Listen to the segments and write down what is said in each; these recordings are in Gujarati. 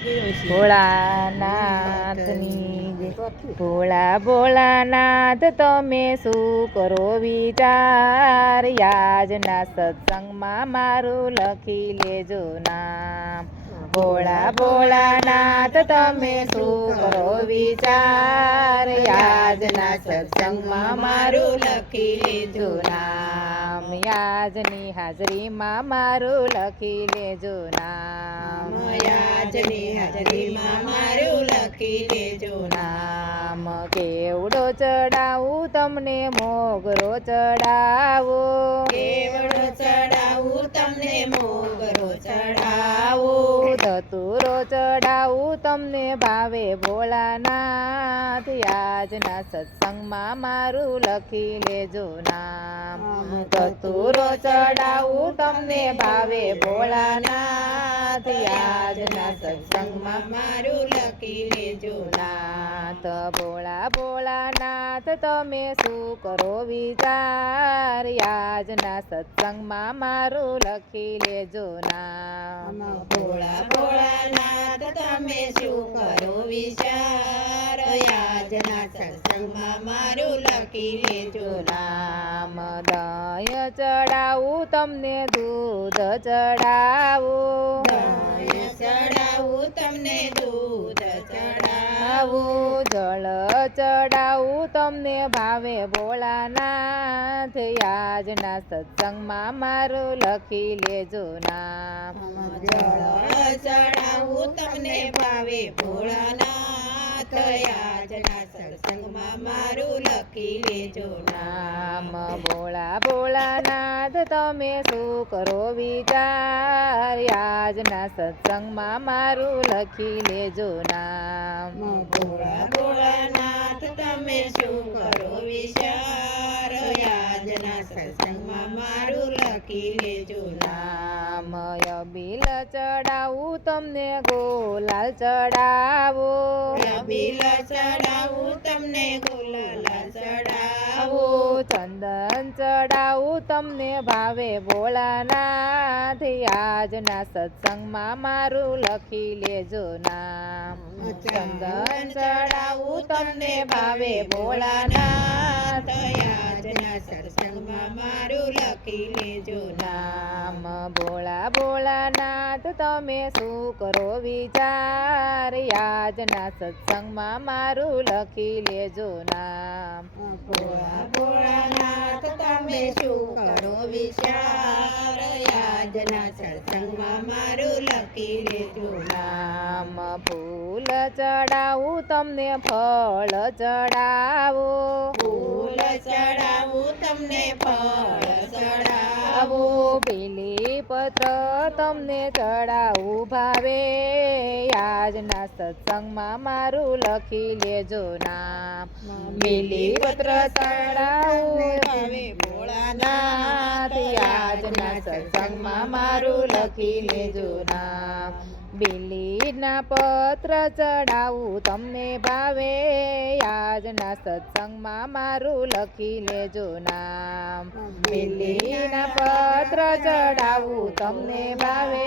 ભોળાનાથની જય. ભોળા ભોળાનાથ તમે શું કરો વિચાર, યાજના સત્સંગમાં મારું લખી લેજો નામ. ભોળા ભોળાનાથ તમે શું કરો વિચાર, યાજના સત્સંગમાં મારું લખી લેજો નામ. યાજની હાજરીમાં મારું લખી લેજો નામ. યાજની હાજરીમાં મારું લખી લેજો નામ. કેવડો ચડાવું તમને મોગરો ચડાવો, કેવડો ચડાવું તમને મોગરો ચડાવું, ધતુરો ચડાવું તમને ભાવે ભોળાનાથ, યાજના સત્સંગમાં મારું લખી લેજો નામ. ધતુરો ચડાવું તમને ભાવે ભોળાનાથ, યાજના સત્સંગમાં મારું લખી લેજો નાથ. ભોળા ભોળાનાથ તમે શું કરો વિચાર, યાજના સત્સંગમાં મારું લખી લેજો નામ. ભોળા ભોળાનાથ તમે શું કરો વિચાર, યાજના સત્સંગમાં મારું લખી લેજો નામ. દય ચડાવું તમને દૂધ ચડાવું, દય ચડાવું તમને દૂધ ચડાવું, જળ ચડાવું તમને ભાવે ભોળાનાથ, યાજના સત્સંગમાં મારું લખી લેજો નામ. જળ ચડાવું તમને ભાવે ભોળાનાથ, યાજના સત્સંગમાં મારું લખી લેજો નામ. ભોળા ભોળાનાથ તમે શું કરો વિચાર, યાજના સત્સંગમાં મારું લખી લેજો નામ. ભોળા ભોળાનાથ તમે શું કરો વિચાર, યાજના સત્સંગમાં મારું લખી લેજો નામ. અબીલ ચડાવું તમને ગોલાલ ચડાવો, અબીલ ચડાવું તમને ગુલાલ ચડાવો, ચંદન ચડાવું તમને ભાવે ભોળાનાથ, યાજના સત્સંગમાં મારું લખી લેજો નામ. ચંદન ચડાવું તમને ભાવે ભોળાનાથ, યાજના સત્સંગમાં મારું લખી લેજો નામ. ભોળા ભોળાનાથ તમે શું કરો વિચાર, યાજના સત્સંગમાં મારું લખી લેજો નામ. ભોળા ભોળાનાથ તમે શું કરો વિચાર, યાજના સત્સંગમાં મારું લખી લેજો નામ. ફૂલ ચડાવું તમને ફળ ચડાવું, ફૂલ ચડાવું તમને ફળ ચડાવું, બીલી પત્ર તમને ચડાવું ભાવે, યાજના સત્સંગમાં મારું લખી લેજો નામ. બીલી પત્ર ચડાવું ભાવે ભોળાનાથ, યાજના સત્સંગમાં મારું લખી લેજો નામ. બીલીના પત્ર ચડાવું તમને ભાવે, યાજના સત્સંગમાં મારું લખી લેજો નામ. બીલીના પત્ર ચડાવું તમને ભાવે,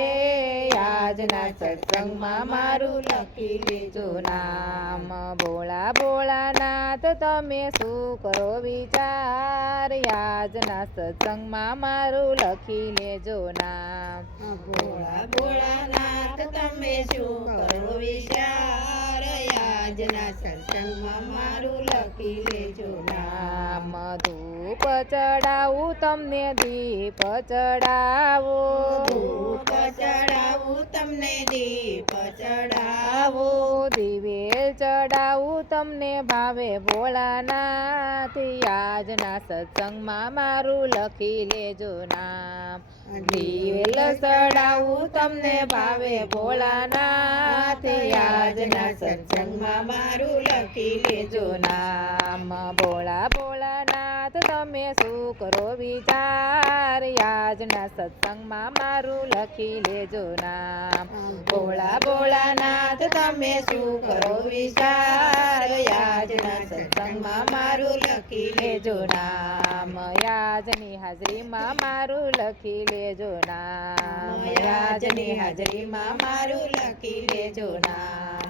યાજના સત્સંગમાં મારું લખી લેજો નામ. ભોળા ભોળાનાથ તમે શું કરો વિચાર, યાજના સત્સંગમાં મારું લખી લેજો નામ. ભોળા ભોળાનાથ તમે શું કરો વિચાર, યાજના સત્સંગમાં મારું લખી લેજો નામ. ધૂપ ચડાવું તમને દીપ ચડાવો, ધૂપ ચડાવું તમને દીપ ચડાવો, દિવેલ ચડાવું તમને ભાવે ભોળાનાથ, યાજના સત્સંગમાં મારું લખી લેજો નામ. દિવેલ ચડાવું તમને ભાવે ભોળાનાથ, યાજના સત્સંગમાં મારું લખી લેજો નામ. ભોળા ભોળાનાથ તમે શું કરો વિચાર, યાજના સત્સંગમાં મારું લખી લેજો નામ. ભોળા ભોળાનાથ ભોળાનાથ તમે શું કરો વિચાર યાજના સત્સંગમાં મારું લખી લેજો નામ યાજની હાજરીમાં મારું લખી લેજો નામ યાજની હાજરીમાં મારું લખી લેજો નામ